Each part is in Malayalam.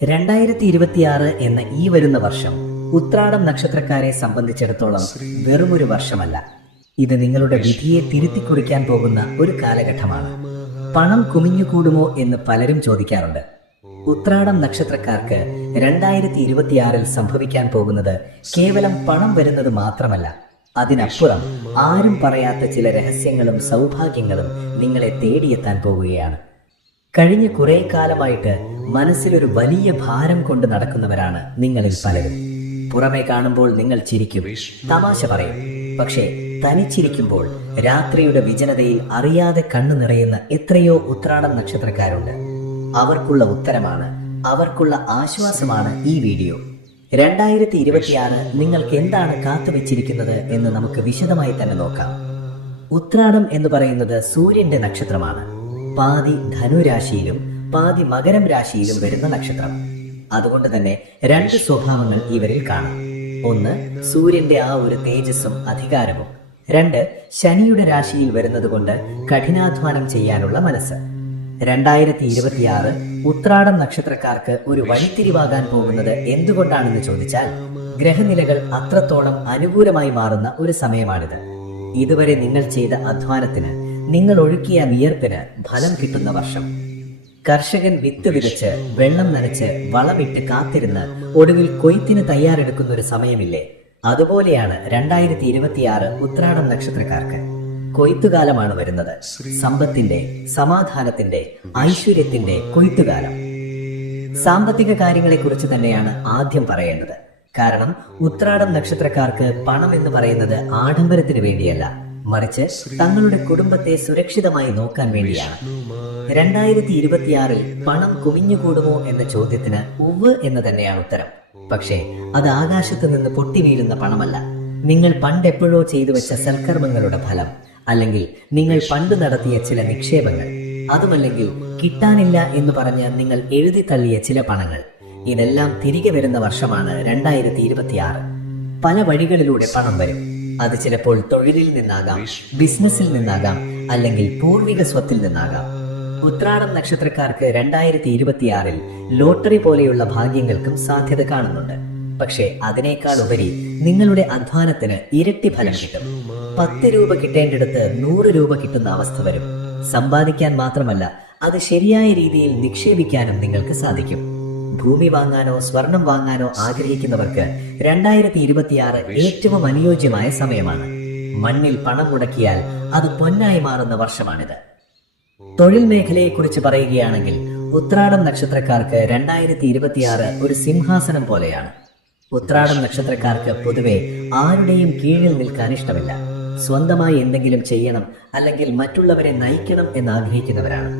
2026 എന്ന ഈ വരുന്ന വർഷം ഉത്രാടം നക്ഷത്രക്കാരെ സംബന്ധിച്ചിടത്തോളം വെറുമൊരു വർഷമല്ല. ഇത് നിങ്ങളുടെ വിധിയെ തിരുത്തിക്കുറിക്കാൻ പോകുന്ന ഒരു കാലഘട്ടമാണ്. പണം കുമിഞ്ഞുകൂടുമോ എന്ന് പലരും ചോദിക്കാറുണ്ട്. ഉത്രാടം നക്ഷത്രക്കാർക്ക് 2026 സംഭവിക്കാൻ പോകുന്നത് കേവലം പണം വരുന്നത് മാത്രമല്ല, അതിനപ്പുറം ആരും പറയാത്ത ചില രഹസ്യങ്ങളും സൗഭാഗ്യങ്ങളും നിങ്ങളെ തേടിയെത്താൻ പോകുകയാണ്. കഴിഞ്ഞ കുറെ കാലമായിട്ട് മനസ്സിലൊരു വലിയ ഭാരം കൊണ്ട് നടക്കുന്നവരാണ് നിങ്ങളിൽ പലരും. പുറമെ കാണുമ്പോൾ നിങ്ങൾ ചിരിക്കും, തമാശ പറയും. പക്ഷേ തനിച്ചിരിക്കുമ്പോൾ രാത്രിയുടെ വിജനതയിൽ അറിയാതെ കണ്ണു നിറയുന്ന എത്രയോ ഉത്രാടം നക്ഷത്രക്കാരുണ്ട്. അവർക്കുള്ള ഉത്തരമാണ്, അവർക്കുള്ള ആശ്വാസമാണ് ഈ വീഡിയോ. 2026 നിങ്ങൾക്ക് എന്താണ് കാത്തുവെച്ചിരിക്കുന്നത് എന്ന് നമുക്ക് വിശദമായി തന്നെ നോക്കാം. ഉത്രാടം എന്ന് പറയുന്നത് സൂര്യന്റെ നക്ഷത്രമാണ്. പാതി ധനുരാശിയിലും പാതി മകരം രാശിയിലും വരുന്ന നക്ഷത്രം. അതുകൊണ്ട് തന്നെ രണ്ട് സ്വഭാവങ്ങൾ ഇവരിൽ കാണാം. ഒന്ന്, സൂര്യന്റെ ആ ഒരു തേജസ്സും അധികാരവും. രണ്ട്, ശനിയുടെ രാശിയിൽ വരുന്നത് കൊണ്ട് കഠിനാധ്വാനം ചെയ്യാനുള്ള മനസ്സ്. 2026 ഉത്രാടം നക്ഷത്രക്കാർക്ക് ഒരു വഴിത്തിരിവാകാൻ പോകുന്നത് എന്തുകൊണ്ടാണെന്ന് ചോദിച്ചാൽ, ഗ്രഹനിലകൾ അത്രത്തോളം അനുകൂലമായി മാറുന്ന ഒരു സമയമാണിത്. ഇതുവരെ നിങ്ങൾ ചെയ്ത അധ്വാനത്തിന്, നിങ്ങൾ ഒഴുക്കിയ വിയർപ്പിന് ഫലം കിട്ടുന്ന വർഷം. കർഷകൻ വിത്ത് വിതച്ച്, വെള്ളം നനച്ച്, വളമിട്ട് കാത്തിരുന്ന് ഒടുവിൽ കൊയ്ത്തിന് തയ്യാറെടുക്കുന്ന ഒരു സമയമില്ലേ, അതുപോലെയാണ് 2026 ഉത്രാടം നക്ഷത്രക്കാർക്ക്. കൊയ്ത്തുകാലമാണ് വരുന്നത്. സമ്പത്തിന്റെ, സമാധാനത്തിന്റെ, ഐശ്വര്യത്തിന്റെ കൊയ്ത്തുകാലം. സാമ്പത്തിക കാര്യങ്ങളെ കുറിച്ച് തന്നെയാണ് ആദ്യം പറയേണ്ടത്. കാരണം ഉത്രാടം നക്ഷത്രക്കാർക്ക് പണം എന്ന് പറയുന്നത് ആഡംബരത്തിന് വേണ്ടിയല്ല, മറിച്ച് തങ്ങളുടെ കുടുംബത്തെ സുരക്ഷിതമായി നോക്കാൻ വേണ്ടിയാണ്. 2026 പണം കുമിഞ്ഞുകൂടുമോ എന്ന ചോദ്യത്തിന് ഉവ്വ് എന്ന് തന്നെയാണ് ഉത്തരം. പക്ഷേ അത് ആകാശത്ത് നിന്ന് പൊട്ടി വീഴുന്ന പണമല്ല. നിങ്ങൾ പണ്ടെപ്പോഴോ ചെയ്തു വെച്ച സൽക്കർമ്മങ്ങളുടെ ഫലം, അല്ലെങ്കിൽ നിങ്ങൾ പണ്ട് നടത്തിയ ചില നിക്ഷേപങ്ങൾ, അതുമല്ലെങ്കിൽ കിട്ടാനില്ല എന്ന് പറഞ്ഞ് നിങ്ങൾ എഴുതി തള്ളിയ ചില പണങ്ങൾ, ഇതെല്ലാം തിരികെ വരുന്ന വർഷമാണ് 2026. പല വഴികളിലൂടെ പണം വരും. അത് ചിലപ്പോൾ തൊഴിലിൽ നിന്നാകാം, ബിസിനസ്സിൽ നിന്നാകാം, അല്ലെങ്കിൽ പൂർവിക സ്വത്തിൽ നിന്നാകാം. ഉത്രാടം നക്ഷത്രക്കാർക്ക് 2026 ലോട്ടറി പോലെയുള്ള ഭാഗ്യങ്ങൾക്കും സാധ്യത കാണുന്നുണ്ട്. പക്ഷേ അതിനേക്കാൾ ഉപരി നിങ്ങളുടെ അധ്വാനത്തിന് ഇരട്ടി ഫലം കിട്ടും. 10 രൂപ കിട്ടേണ്ടിടത്ത് 100 രൂപ കിട്ടുന്ന അവസ്ഥ വരും. സമ്പാദിക്കാൻ മാത്രമല്ല, അത് ശരിയായ രീതിയിൽ നിക്ഷേപിക്കാനും നിങ്ങൾക്ക് സാധിക്കും. ഭൂമി വാങ്ങാനോ സ്വർണം വാങ്ങാനോ ആഗ്രഹിക്കുന്നവർക്ക് 2026 ഏറ്റവും അനുയോജ്യമായ സമയമാണ്. മണ്ണിൽ പണം മുടക്കിയാൽ അത് പൊന്നായി മാറുന്ന വർഷമാണിത്. തൊഴിൽ മേഖലയെക്കുറിച്ച് പറയുകയാണെങ്കിൽ ഉത്രാടം നക്ഷത്രക്കാർക്ക് 2026 ഒരു സിംഹാസനം പോലെയാണ്. ഉത്രാടം നക്ഷത്രക്കാർക്ക് പൊതുവെ ആരുടെയും കീഴിൽ നിൽക്കാൻ ഇഷ്ടമില്ല. സ്വന്തമായി എന്തെങ്കിലും ചെയ്യണം, അല്ലെങ്കിൽ മറ്റുള്ളവരെ നയിക്കണം എന്ന് ആഗ്രഹിക്കുന്നവരാണ്.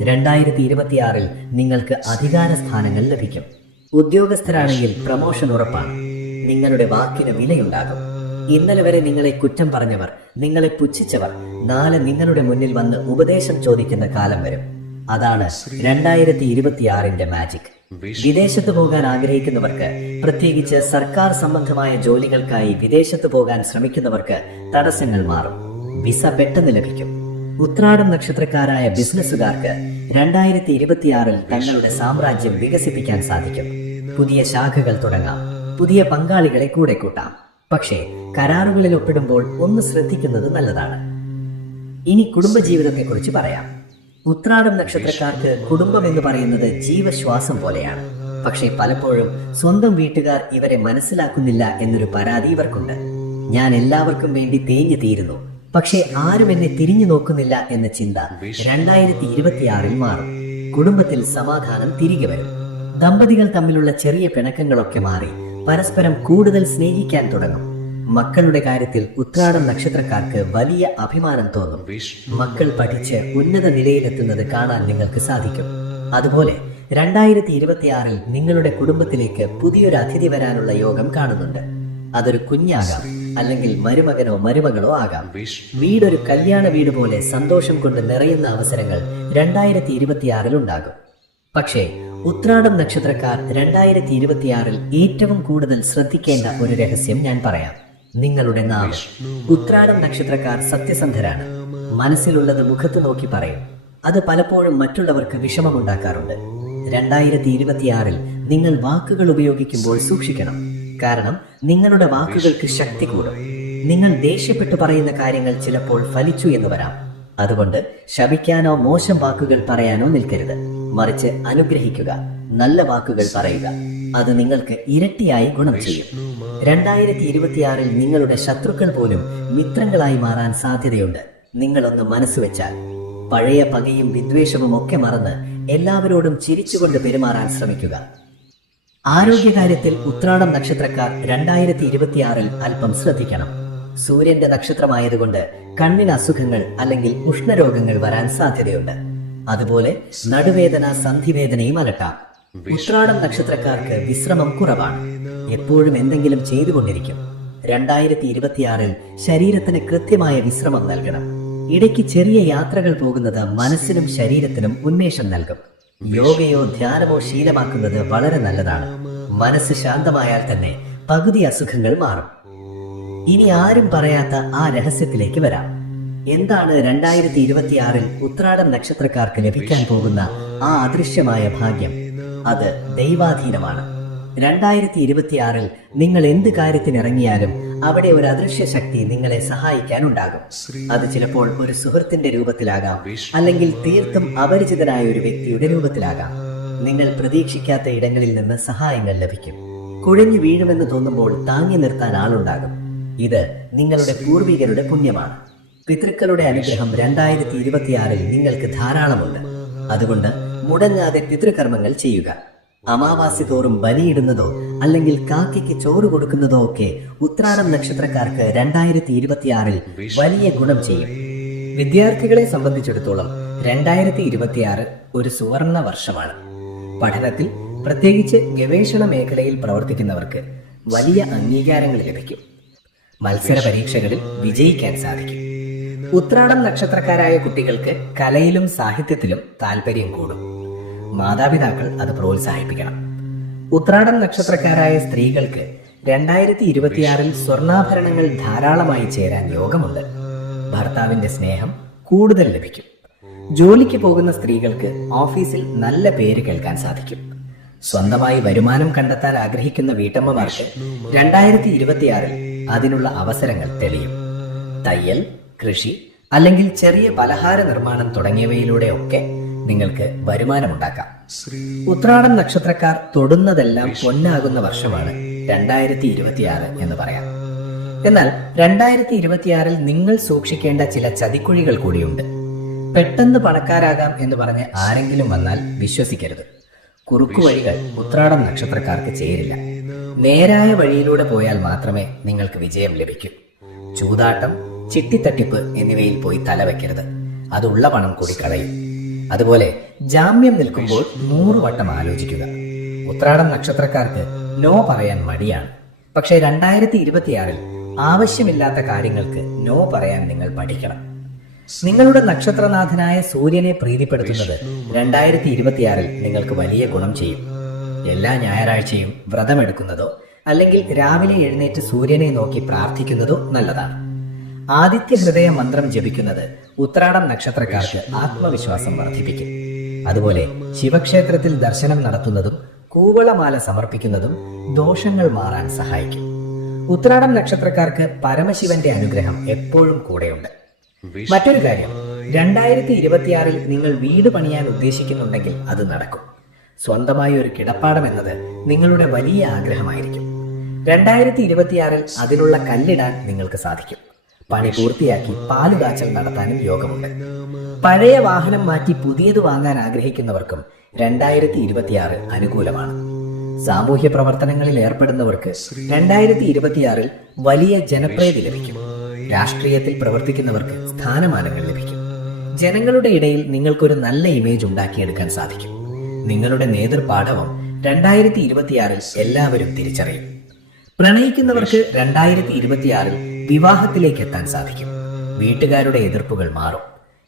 2026 നിങ്ങൾക്ക് അധികാര സ്ഥാനങ്ങൾ ലഭിക്കും. ഉദ്യോഗസ്ഥരാണെങ്കിൽ പ്രമോഷൻ ഉറപ്പാണ്. നിങ്ങളുടെ വാക്കിന് വിലയുണ്ടാകും. ഇന്നലെ വരെ നിങ്ങളെ കുറ്റം പറഞ്ഞവർ, നിങ്ങളെ പുച്ഛിച്ചവർ നാളെ നിങ്ങളുടെ മുന്നിൽ വന്ന് ഉപദേശം ചോദിക്കുന്ന കാലം വരും. അതാണ് 2026 മാജിക്. വിദേശത്ത് പോകാൻ ആഗ്രഹിക്കുന്നവർക്ക്, പ്രത്യേകിച്ച് സർക്കാർ സംബന്ധമായ ജോലികൾക്കായി വിദേശത്ത് പോകാൻ ശ്രമിക്കുന്നവർക്ക് തടസ്സങ്ങൾ മാറും. വിസ പെട്ടെന്ന് ലഭിക്കും. ഉത്രാടം നക്ഷത്രക്കാരായ ബിസിനസ്സുകാർക്ക് 2026 തങ്ങളുടെ സാമ്രാജ്യം വികസിപ്പിക്കാൻ സാധിക്കും. പുതിയ ശാഖകൾ തുടങ്ങാം, പുതിയ പങ്കാളികളെ കൂടെ കൂട്ടാം. പക്ഷേ കരാറുകളിൽ ഒപ്പിടുമ്പോൾ ഒന്ന് ശ്രദ്ധിക്കുന്നത് നല്ലതാണ്. ഇനി കുടുംബജീവിതത്തെക്കുറിച്ച് പറയാം. ഉത്രാടം നക്ഷത്രക്കാർക്ക് കുടുംബം എന്ന് പറയുന്നത് ജീവശ്വാസം പോലെയാണ്. പക്ഷേ പലപ്പോഴും സ്വന്തം വീട്ടുകാർ ഇവരെ മനസ്സിലാക്കുന്നില്ല എന്നൊരു പരാതി ഇവർക്കുണ്ട്. ഞാൻ എല്ലാവർക്കും വേണ്ടി തേഞ്ഞു തീരുന്നു, പക്ഷേ ആരും എന്നെ തിരിഞ്ഞു നോക്കുന്നില്ല എന്ന ചിന്ത 2026 മാറും. കുടുംബത്തിൽ സമാധാനം തിരികെ വരും. ദമ്പതികൾ തമ്മിലുള്ള ചെറിയ പിണക്കങ്ങളൊക്കെ മാറി പരസ്പരം കൂടുതൽ സ്നേഹിക്കാൻ തുടങ്ങും. മക്കളുടെ കാര്യത്തിൽ ഉത്രാടം നക്ഷത്രക്കാർക്ക് വലിയ അഭിമാനം തോന്നും. മക്കൾ പഠിച്ച് ഉന്നത നിലയിലെത്തുന്നത് കാണാൻ നിങ്ങൾക്ക് സാധിക്കും. അതുപോലെ 2026 നിങ്ങളുടെ കുടുംബത്തിലേക്ക് പുതിയൊരു അതിഥി വരാനുള്ള യോഗം കാണുന്നുണ്ട്. അതൊരു കുഞ്ഞാകാം, അല്ലെങ്കിൽ മരുമകനോ മരുമകളോ ആകാം. വീടൊരു കല്യാണ വീട് പോലെ സന്തോഷം കൊണ്ട് നിറയുന്ന അവസരങ്ങൾ 2026 ഉണ്ടാകും. പക്ഷേ ഉത്രാടം നക്ഷത്രക്കാർ 2026 ഏറ്റവും കൂടുതൽ ശ്രദ്ധിക്കേണ്ട ഒരു രഹസ്യം ഞാൻ പറയാം. നിങ്ങളുടെ നാവ്. ഉത്രാടം നക്ഷത്രക്കാർ സത്യസന്ധരാണ്. മനസ്സിലുള്ളത് മുഖത്ത് നോക്കി പറയും. അത് പലപ്പോഴും മറ്റുള്ളവർക്ക് വിഷമമുണ്ടാക്കാറുണ്ട്. 2026 നിങ്ങൾ വാക്കുകൾ ഉപയോഗിക്കുമ്പോൾ സൂക്ഷിക്കണം. കാരണം നിങ്ങളുടെ വാക്കുകൾക്ക് ശക്തി കൂടും. നിങ്ങൾ ദേഷ്യപ്പെട്ടു പറയുന്ന കാര്യങ്ങൾ ചിലപ്പോൾ ഫലിച്ചു എന്ന് വരാം. അതുകൊണ്ട് ശപിക്കാനോ മോശം വാക്കുകൾ പറയാനോ നിൽക്കരുത്. മറിച്ച് അനുഗ്രഹിക്കുക, നല്ല വാക്കുകൾ പറയുക. അത് നിങ്ങൾക്ക് ഇരട്ടിയായി ഗുണം ചെയ്യും. 2026 നിങ്ങളുടെ ശത്രുക്കൾ പോലും മിത്രങ്ങളായി മാറാൻ സാധ്യതയുണ്ട്. നിങ്ങളൊന്ന് മനസ്സുവെച്ചാൽ. പഴയ പകയും വിദ്വേഷവും ഒക്കെ മറന്ന് എല്ലാവരോടും ചിരിച്ചുകൊണ്ട് പെരുമാറാൻ ശ്രമിക്കുക. ആരോഗ്യകാര്യത്തിൽ ഉത്രാടം നക്ഷത്രക്കാർ 2026 അല്പം ശ്രദ്ധിക്കണം. സൂര്യന്റെ നക്ഷത്രമായതുകൊണ്ട് കണ്ണിന് അസുഖങ്ങൾ അല്ലെങ്കിൽ ഉഷ്ണരോഗങ്ങൾ വരാൻ സാധ്യതയുണ്ട്. അതുപോലെ നടുവേദന, സന്ധിവേദനയും അലട്ടാം. ഉത്രാടം നക്ഷത്രക്കാർക്ക് വിശ്രമം കുറവാണ്. എപ്പോഴും എന്തെങ്കിലും ചെയ്തുകൊണ്ടിരിക്കും. 2026 ശരീരത്തിന് കൃത്യമായ വിശ്രമം നൽകണം. ഇടയ്ക്ക് ചെറിയ യാത്രകൾ പോകുന്നത് മനസ്സിനും ശരീരത്തിനും ഉന്മേഷം നൽകും. യോഗയോ ധ്യാനമോ ശീലമാക്കുന്നത് വളരെ നല്ലതാണ്. മനസ്സ് ശാന്തമായാൽ തന്നെ പകുതി അസുഖങ്ങൾ മാറും. ഇനി ആരും പറയാത്ത ആ രഹസ്യത്തിലേക്ക് വരാം. എന്താണ് 2026 ഉത്രാടം നക്ഷത്രക്കാർക്ക് ലഭിക്കാൻ പോകുന്ന ആ അദൃശ്യമായ ഭാഗ്യം? അത് ദൈവാധീനമാണ്. 2026 നിങ്ങൾ എന്ത് കാര്യത്തിനിറങ്ങിയാലും അവിടെ ഒരു അദൃശ്യ ശക്തി നിങ്ങളെ സഹായിക്കാനുണ്ടാകും. അത് ചിലപ്പോൾ ഒരു സുഹൃത്തിന്റെ രൂപത്തിലാകാം, അല്ലെങ്കിൽ തീർത്തും അപരിചിതനായ ഒരു വ്യക്തിയുടെ രൂപത്തിലാകാം. നിങ്ങൾ പ്രതീക്ഷിക്കാത്ത ഇടങ്ങളിൽ നിന്ന് സഹായങ്ങൾ ലഭിക്കും. കുഴഞ്ഞു വീഴുമെന്ന് തോന്നുമ്പോൾ താങ്ങി നിർത്താൻ ആളുണ്ടാകും. ഇത് നിങ്ങളുടെ പൂർവികരുടെ പുണ്യമാണ്. പിതൃക്കളുടെ അനുഗ്രഹം 2026 നിങ്ങൾക്ക് ധാരാളമുണ്ട്. അതുകൊണ്ട് മുടങ്ങാതെ പിതൃകർമ്മങ്ങൾ ചെയ്യുക. അമാവാസി തോറും ബലിയിടുന്നതോ അല്ലെങ്കിൽ കാക്കയ്ക്ക് ചോറ് കൊടുക്കുന്നതോ ഒക്കെ ഉത്രാടം നക്ഷത്രക്കാർക്ക് 2026 വലിയ ഗുണം ചെയ്യും. വിദ്യാർത്ഥികളെ സംബന്ധിച്ചിടത്തോളം 2026 ഒരു സുവർണ വർഷമാണ്. പഠനത്തിൽ, പ്രത്യേകിച്ച് ഗവേഷണ മേഖലയിൽ പ്രവർത്തിക്കുന്നവർക്ക് വലിയ അംഗീകാരങ്ങൾ ലഭിക്കും. മത്സര പരീക്ഷകളിൽ വിജയിക്കാൻ സാധിക്കും. ഉത്രാടം നക്ഷത്രക്കാരായ കുട്ടികൾക്ക് കലയിലും സാഹിത്യത്തിലും താല്പര്യം കൂടും. മാതാപിതാക്കൾ അത് പ്രോത്സാഹിപ്പിക്കണം. ഉത്രാടം നക്ഷത്രക്കാരായ സ്ത്രീകൾക്ക് 2026 സ്വർണ്ണാഭരണങ്ങൾ ധാരാളമായി ചേരാൻ യോഗമുണ്ട്. ഭർത്താവിന്റെ സ്നേഹം കൂടുതൽ ലഭിക്കും. ജോലിക്ക് പോകുന്ന സ്ത്രീകൾക്ക് ഓഫീസിൽ നല്ല പേര് കേൾക്കാൻ സാധിക്കും. സ്വന്തമായി വരുമാനം കണ്ടെത്താൻ ആഗ്രഹിക്കുന്ന വീട്ടമ്മമാർക്ക് 2026 അതിനുള്ള അവസരങ്ങൾ തെളിയും. തയ്യൽ, കൃഷി അല്ലെങ്കിൽ ചെറിയ പലഹാര നിർമ്മാണം തുടങ്ങിയവയിലൂടെയൊക്കെ നിങ്ങൾക്ക് വരുമാനമുണ്ടാക്കാം. ഉത്രാടം നക്ഷത്രക്കാർ തൊടുന്നതെല്ലാം പൊന്നാകുന്ന വർഷമാണ് 2026 എന്ന് പറയാം. എന്നാൽ 2026 നിങ്ങൾ സൂക്ഷിക്കേണ്ട ചില ചതിക്കുഴികൾ കൂടിയുണ്ട്. പെട്ടെന്ന് പണക്കാരാകാം എന്ന് പറഞ്ഞ് ആരെങ്കിലും വന്നാൽ വിശ്വസിക്കരുത്. കുറുക്കു വഴികൾ ഉത്രാടം നക്ഷത്രക്കാർക്ക് ചേരില്ല. നേരായ വഴിയിലൂടെ പോയാൽ മാത്രമേ നിങ്ങൾക്ക് വിജയം ലഭിക്കൂ. ചൂതാട്ടം, ചിട്ടിത്തട്ടിപ്പ് എന്നിവയിൽ പോയി തലവെക്കരുത്. അതുള്ള പണം കൂടി കളയും. അതുപോലെ ജാമ്യം നിൽക്കുമ്പോൾ 100 വട്ടം ആലോചിക്കുക. ഉത്രാടം നക്ഷത്രക്കാർക്ക് നോ പറയാൻ മടിയാണ്. പക്ഷേ 2026 ആവശ്യമില്ലാത്ത കാര്യങ്ങൾക്ക് നോ പറയാൻ നിങ്ങൾ പഠിക്കണം. നിങ്ങളുടെ നക്ഷത്രനാഥനായ സൂര്യനെ പ്രീതിപ്പെടുത്തുന്നത് 2026 നിങ്ങൾക്ക് വലിയ ഗുണം ചെയ്യും. എല്ലാ ഞായറാഴ്ചയും വ്രതമെടുക്കുന്നതോ അല്ലെങ്കിൽ രാവിലെ എഴുന്നേറ്റ് സൂര്യനെ നോക്കി പ്രാർത്ഥിക്കുന്നതോ നല്ലതാണ്. ആദിത്യ ഹൃദയ മന്ത്രം ജപിക്കുന്നത് ഉത്രാടം നക്ഷത്രക്കാർക്ക് ആത്മവിശ്വാസം വർദ്ധിപ്പിക്കും. അതുപോലെ ശിവക്ഷേത്രത്തിൽ ദർശനം നടത്തുന്നതും കൂവളമാല സമർപ്പിക്കുന്നതും ദോഷങ്ങൾ മാറാൻ സഹായിക്കും. ഉത്രാടം നക്ഷത്രക്കാർക്ക് പരമശിവന്റെ അനുഗ്രഹം എപ്പോഴും കൂടെയുണ്ട്. മറ്റൊരു കാര്യം, 2026 നിങ്ങൾ വീട് പണിയാൻ ഉദ്ദേശിക്കുന്നുണ്ടെങ്കിൽ അത് നടക്കും. സ്വന്തമായി ഒരു കിടപ്പാടം എന്നത് നിങ്ങളുടെ വലിയ ആഗ്രഹമായിരിക്കും. 2026 അതിനുള്ള കല്ലിടാൻ നിങ്ങൾക്ക് സാധിക്കും. പണി പൂർത്തിയാക്കി പാലുകാച്ചൽ നടത്താനും യോഗമുണ്ട്. പഴയ വാഹനം മാറ്റി പുതിയത് വാങ്ങാൻ ആഗ്രഹിക്കുന്നവർക്കും 2026 അനുകൂലമാണ്. സാമൂഹ്യ പ്രവർത്തനങ്ങളിൽ ഏർപ്പെടുന്നവർക്ക് 2026 വലിയ ജനപ്രീതി ലഭിക്കും. രാഷ്ട്രീയത്തിൽ പ്രവർത്തിക്കുന്നവർക്ക് സ്ഥാനമാനങ്ങൾ ലഭിക്കും. ജനങ്ങളുടെ ഇടയിൽ നിങ്ങൾക്കൊരു നല്ല ഇമേജ് ഉണ്ടാക്കിയെടുക്കാൻ സാധിക്കും. നിങ്ങളുടെ നേതൃപാഠവും 2026 എല്ലാവരും തിരിച്ചറിയും. പ്രണയിക്കുന്നവർക്ക് 2026 വിവാഹത്തിലേക്ക് എത്താൻ സാധിക്കും. വീട്ടുകാരുടെ എതിർപ്പുകൾ മാറും.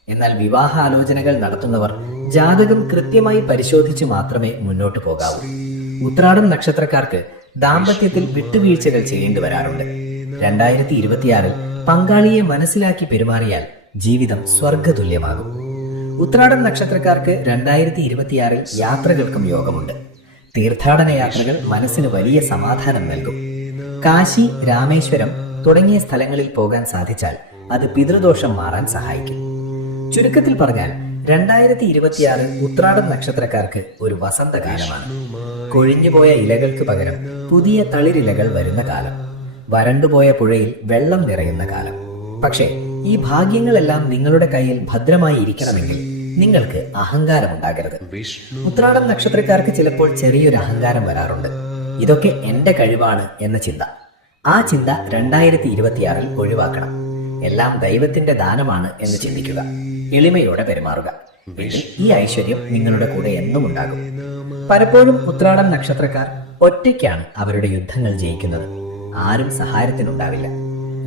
എന്നാൽ വിവാഹാലോചനകൾ നടത്തുന്നവർ ജാതകം കൃത്യമായി പരിശോധിച്ച് മാത്രമേ മുന്നോട്ട് പോകാവൂ. ഉത്രാടം നക്ഷത്രക്കാർക്ക് ദാമ്പത്യത്തിൽ വിട്ടുവീഴ്ചകൾ ചെയ്യേണ്ടി വരാറുണ്ട്. 2026 പങ്കാളിയെ മനസ്സിലാക്കി പെരുമാറിയാൽ ജീവിതം സ്വർഗതുല്യമാകും. ഉത്രാടം നക്ഷത്രക്കാർക്ക് 2026 യാത്രകൾക്കും യോഗമുണ്ട്. തീർത്ഥാടന യാത്രകൾ മനസ്സിന് വലിയ സമാധാനം നൽകും. കാശി, രാമേശ്വരം തുടങ്ങിയ സ്ഥലങ്ങളിൽ പോകാൻ സാധിച്ചാൽ അത് പിതൃദോഷം മാറാൻ സഹായിക്കും. ചുരുക്കത്തിൽ പറഞ്ഞാൽ 2026 ഉത്രാടം നക്ഷത്രക്കാർക്ക് ഒരു വസന്തകാലമാണ്. കൊഴിഞ്ഞുപോയ ഇലകൾക്ക് പകരം പുതിയ തളിരിലകൾ വരുന്ന കാലം, വരണ്ടുപോയ പുഴയിൽ വെള്ളം നിറയുന്ന കാലം. പക്ഷേ ഈ ഭാഗ്യങ്ങളെല്ലാം നിങ്ങളുടെ കയ്യിൽ ഭദ്രമായി ഇരിക്കണമെങ്കിൽ നിങ്ങൾക്ക് അഹങ്കാരമുണ്ടാകരുത്. ഉത്രാടം നക്ഷത്രക്കാർക്ക് ചിലപ്പോൾ ചെറിയൊരു അഹങ്കാരം വരാറുണ്ട്. ഇതൊക്കെ എന്റെ കഴിവാണ് എന്ന ചിന്ത. ആ ചിന്ത 2026 ഒഴിവാക്കണം. എല്ലാം ദൈവത്തിന്റെ ദാനമാണ് എന്ന് ചിന്തിക്കുക. എളിമയോടെ പെരുമാറുക. ഈ ഐശ്വര്യം നിങ്ങളുടെ കൂടെ എന്നും ഉണ്ടാകും. പലപ്പോഴും ഉത്രാടം നക്ഷത്രക്കാർ ഒറ്റയ്ക്കാണ് അവരുടെ യുദ്ധങ്ങൾ ജയിക്കുന്നത്. ആരും സഹായത്തിനുണ്ടാവില്ല.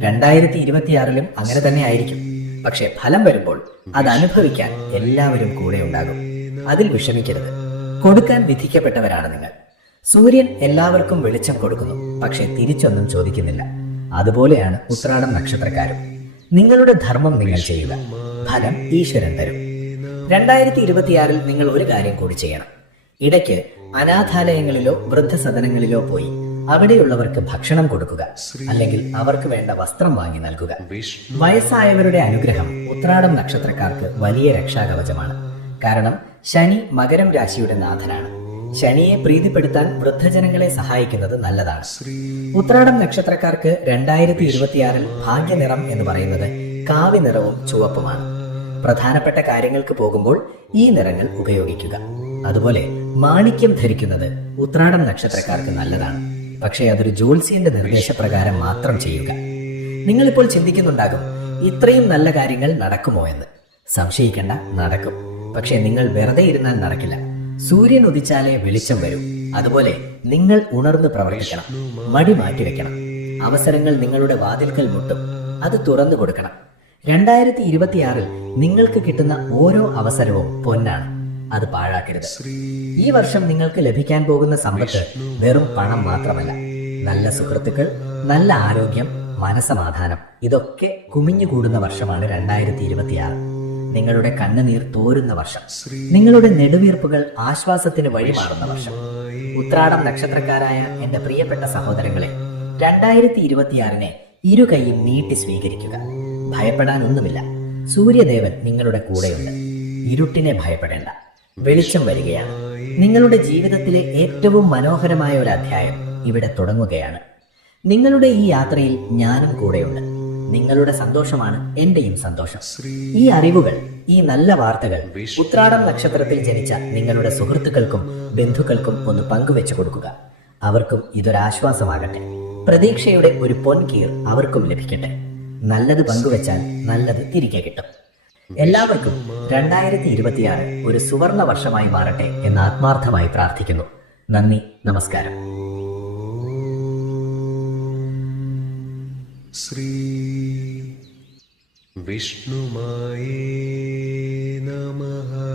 2026 അങ്ങനെ തന്നെ ആയിരിക്കും. പക്ഷെ ഫലം വരുമ്പോൾ അത് അനുഭവിക്കാൻ എല്ലാവരും കൂടെ ഉണ്ടാകും. അതിൽ വിഷമിക്കരുത്. കൊടുക്കാൻ വിധിക്കപ്പെട്ടവരാണ് നിങ്ങൾ. സൂര്യൻ എല്ലാവർക്കും വെളിച്ചം കൊടുക്കുന്നു, പക്ഷെ തിരിച്ചൊന്നും ചോദിക്കുന്നില്ല. അതുപോലെയാണ് ഉത്രാടം നക്ഷത്രക്കാരും. നിങ്ങളുടെ ധർമ്മം നിങ്ങൾ ചെയ്യുക, ഫലം ഈശ്വരൻ തരും. 2026 നിങ്ങൾ ഒരു കാര്യം കൂടി ചെയ്യണം. ഇടയ്ക്ക് അനാഥാലയങ്ങളിലോ വൃദ്ധസദനങ്ങളിലോ പോയി അവിടെയുള്ളവർക്ക് ഭക്ഷണം കൊടുക്കുക, അല്ലെങ്കിൽ അവർക്ക് വേണ്ട വസ്ത്രം വാങ്ങി നൽകുക. വയസ്സായവരുടെ അനുഗ്രഹം ഉത്രാടം നക്ഷത്രക്കാർക്ക് വലിയ രക്ഷാകവചമാണ്. കാരണം ശനി മകരം രാശിയുടെ നാഥനാണ്. ശനിയെ പ്രീതിപ്പെടുത്താൻ വൃദ്ധജനങ്ങളെ സഹായിക്കുന്നത് നല്ലതാണ്. ഉത്രാടം നക്ഷത്രക്കാർക്ക് 2026 ഭാഗ്യനിറം എന്ന് പറയുന്നത് കാവി നിറവും ചുവപ്പുമാണ്. പ്രധാനപ്പെട്ട കാര്യങ്ങൾക്ക് പോകുമ്പോൾ ഈ നിറങ്ങൾ ഉപയോഗിക്കുക. അതുപോലെ മാണിക്യം ധരിക്കുന്നത് ഉത്രാടം നക്ഷത്രക്കാർക്ക് നല്ലതാണ്. പക്ഷേ അതൊരു ജ്യോത്സ്യന്റെ നിർദ്ദേശപ്രകാരം മാത്രം ചെയ്യുക. നിങ്ങളിപ്പോൾ ചിന്തിക്കുന്നുണ്ടാകും, ഇത്രയും നല്ല കാര്യങ്ങൾ നടക്കുമോ എന്ന്. സംശയിക്കേണ്ട, നടക്കും. പക്ഷെ നിങ്ങൾ വെറുതെ ഇരുന്നാൽ നടക്കില്ല. സൂര്യൻ ഉദിച്ചാലേ വെളിച്ചം വരൂ. അതുപോലെ നിങ്ങൾ ഉണർന്ന് പ്രവർത്തിക്കണം. മടി മാറ്റിവെക്കണം. അവസരങ്ങൾ നിങ്ങളുടെ വാതിൽക്കൽ മുട്ടും. അത് തുറന്നു കൊടുക്കണം. 2026 നിങ്ങൾക്ക് കിട്ടുന്ന ഓരോ അവസരവും പൊന്നാണ്. അത് പാഴാക്കരുത്. ഈ വർഷം നിങ്ങൾക്ക് ലഭിക്കാൻ പോകുന്ന സമ്പത്ത് വെറും പണം മാത്രമല്ല. നല്ല സുഹൃത്തുക്കൾ, നല്ല ആരോഗ്യം, മനസമാധാനം, ഇതൊക്കെ കുമിഞ്ഞുകൂടുന്ന വർഷമാണ് 2026. നിങ്ങളുടെ കണ്ണുനീർ തോരുന്ന വർഷം. നിങ്ങളുടെ നെടുവീർപ്പുകൾ ആശ്വാസത്തിന് വഴിമാറുന്ന വർഷം. ഉത്രാടം നക്ഷത്രക്കാരായ എന്റെ പ്രിയപ്പെട്ട സഹോദരങ്ങളെ, 2026 ഇരു കൈയും നീട്ടി സ്വീകരിക്കുക. ഭയപ്പെടാനൊന്നുമില്ല. സൂര്യദേവൻ നിങ്ങളുടെ കൂടെയുണ്ട്. ഇരുട്ടിനെ ഭയപ്പെടേണ്ട. വെളിച്ചം വരികയാണ്. നിങ്ങളുടെ ജീവിതത്തിലെ ഏറ്റവും മനോഹരമായ ഒരു അധ്യായം ഇവിടെ തുടങ്ങുകയാണ്. നിങ്ങളുടെ ഈ യാത്രയിൽ ഞാനും കൂടെയുണ്ട്. നിങ്ങളുടെ സന്തോഷമാണ് എന്റെയും സന്തോഷം. ഈ അറിവുകൾ, ഈ നല്ല വാർത്തകൾ ഉത്രാടം നക്ഷത്രത്തിൽ ജനിച്ച നിങ്ങളുടെ സുഹൃത്തുക്കൾക്കും ബന്ധുക്കൾക്കും ഒന്ന് പങ്കുവെച്ചു കൊടുക്കുക. അവർക്കും ഇതൊരാശ്വാസമാകട്ടെ. പ്രതീക്ഷയുടെ ഒരു പൊൻകീർ അവർക്കും ലഭിക്കട്ടെ. നല്ലത് പങ്കുവെച്ചാൽ നല്ലത് തിരികെ കിട്ടും. എല്ലാവർക്കും 2026 ഒരു സുവർണ വർഷമായി മാറട്ടെ എന്ന് ആത്മാർത്ഥമായി പ്രാർത്ഥിക്കുന്നു. നന്ദി, നമസ്കാരം. ശ്രീ വിഷ്ണുമായേ നമഃ.